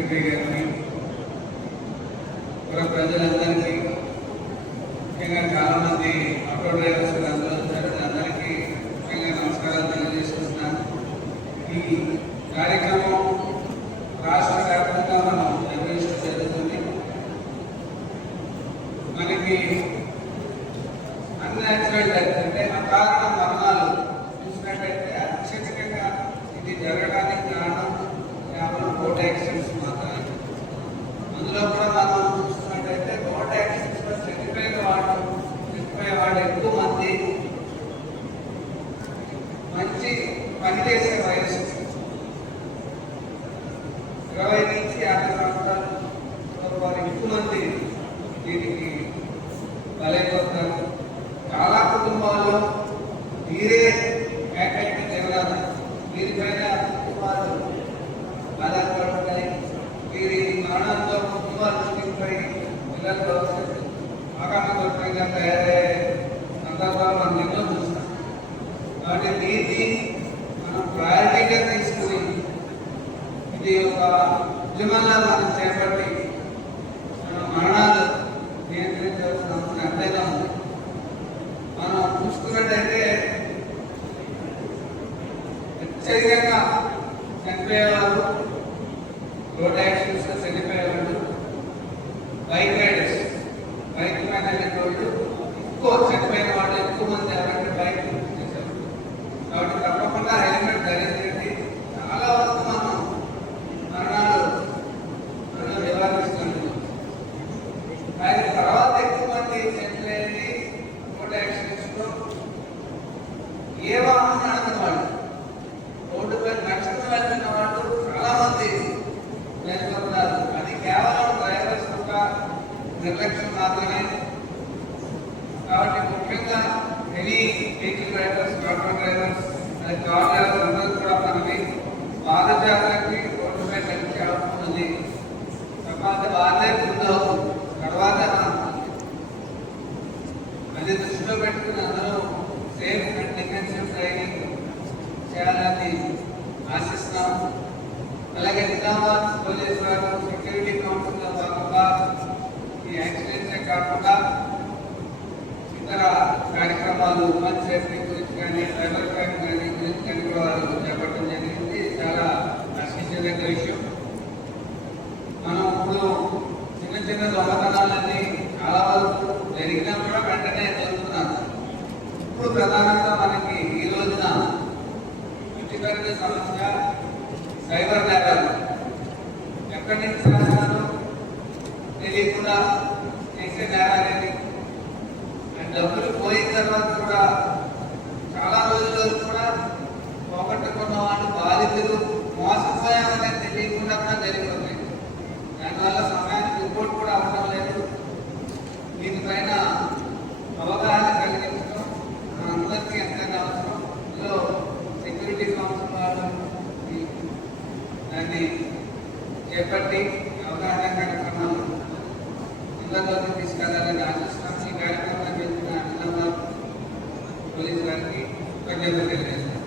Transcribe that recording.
Secretary గారికి, ప్రజలందరికీ, ముఖ్యంగా చాలామంది ఆటో డ్రైవర్స్ అందరూ వచ్చారు. అందరికీ ముఖ్యంగా నమస్కారాలు తెలియజేసుకుంటున్నాను. ఈ కార్యక్రమం రాష్ట్ర వ్యాప్తంగా మనం నిర్వహించడం జరుగుతుంది. మనకి అన్యాచురల్ డెత్ అంటే అకారణ మరణాలు చూసినట్టయితే అత్యధికంగా ఇది జరగడానికి కారణం కేవలం రోడ్ యాక్సిడెంట్స్ మాత్రమే. అందులో కూడా మనం చూస్తున్నట్టయితే రోడ్ యాక్సిడెంట్స్ లో చనిపోయే వాళ్ళు ఎక్కువ మంది మంచి పనిచేసే వయసు 20 నుంచి 50 సంవత్సరాలు వారు ఎక్కువ మంది దీనికి బలైపోతారు. చాలా కుటుంబాల్లో వీరే ఏకైక జీవనాధారం, వీరిపైన కుటుంబాలు ఆధారపడుతున్నాయి. వీరి మరణంతో కుటుంబాలు చిక్కిపోయి పిల్లల భవిష్యత్తు ఆకాంక్షగా తయారయ్యే సందర్భాలు మనం ఎన్నో చూస్తాం. కాబట్టి దీన్ని మనం ప్రయారిటీగా తీసుకుని ఇది ఒక ఉద్యమంగా మనం చేపట్టి మరణాలు నియంత్రించాల్సిన అవసరం ఎంతైనా ఉంది. మనం చూసుకున్నట్టయితే అత్యధికంగా చనిపోయేవాళ్ళు, రోడ్ యాక్సిడెంట్స్ లో చనిపోయేవాళ్ళు, బైక్ రైడర్స్, బైక్ మీద వెళ్ళేవాళ్ళు ఎక్కువ చనిపోయిన వాళ్ళు ఎక్కువ మంది ఎవరంటే బైక్ చేశారు. కాబట్టి తప్పకుండా హెల్మెట్ ధరించండి. చాలా వరకు మనం మరణాలు నివారిస్తున్నాం. కానీ తర్వాత ఎక్కువ మంది చనిపోయేది రోడ్ యాక్సిడెంట్స్ లో ఏ వాహనం నడిపిన వాళ్ళు, రోడ్డుపై నడుచుకుని వెళ్తున్న వాళ్ళు చాలా మంది చనిపోతున్నారు. అది కేవలం డ్రైవర్స్ యొక్క నిర్లక్ష్యం మాత్రమే. కాబట్టి ముఖ్యంగా heavy vehicle drivers, auto drivers, car drivers అందరూ కూడా మనకి పాదయాత్రకి రోడ్డుపై నడిచే అవసరం ఉంది. తర్వాత వాళ్ళే ముందు తర్వాత అది దృష్టిలో పెట్టుకుని అందరూ సేఫ్ అండ్ డిఫెన్సివ్ డ్రైవింగ్ చేయాలని ఆశిస్తున్నాం. అలాగే నిజామాబాద్ పోలీస్ వారు సెక్యూరిటీ కౌన్సిల్ లో భాగంగా ఈ యాక్సిడెంట్సే కాకుండా ఇతర కార్యక్రమాలు ఉమెన్ సేఫ్టీ గురించి కానీ, సైబర్ క్రైమ్ కానీ గురించి కానీ కూడా వారు చేపట్టడం జరిగింది. చాలా హర్షించదగ్గ విషయం. మనం ఇప్పుడు చిన్న చిన్న దొంగతనాలన్నీ చాలా వరకు జరిగినా కూడా వెంటనే జరుగుతున్నారు. ఇప్పుడు ప్రధానంగా మనకి ఈ రోజున చుట్టుపక్కల సమస్య సైబర్ నేరాలు. ఎక్కడి నుంచి చేస్తారో తెలియకుండా చేసే నేరాలేది. డబ్బులు పోయిన తర్వాత కూడా చాలా రోజుల కూడా పోగొట్టుకున్న వాళ్ళు బాధితులు మోసపోయామనే తెలియకుండా కూడా జరిగిపోతాయి. దానివల్ల సమయానికి రిపోర్ట్ కూడా అవ్వడం లేదు. దీనిపైన అవగాహన కలిగించడం అందరికీ ఎంతైనా అవసరం. ఇందులో సెక్యూరిటీ కౌన్సిల్ వాళ్ళు దాన్ని చేపట్టి అవగాహన కార్యక్రమాలు ఇళ్లలోకి తీసుకెళ్లాలని ఆశిస్తున్నాం. ఈ కార్యక్రమం చేసిన నిజామాబాద్ పోలీసు వారికి ధన్యవాదాలు తెలియజేస్తున్నాం.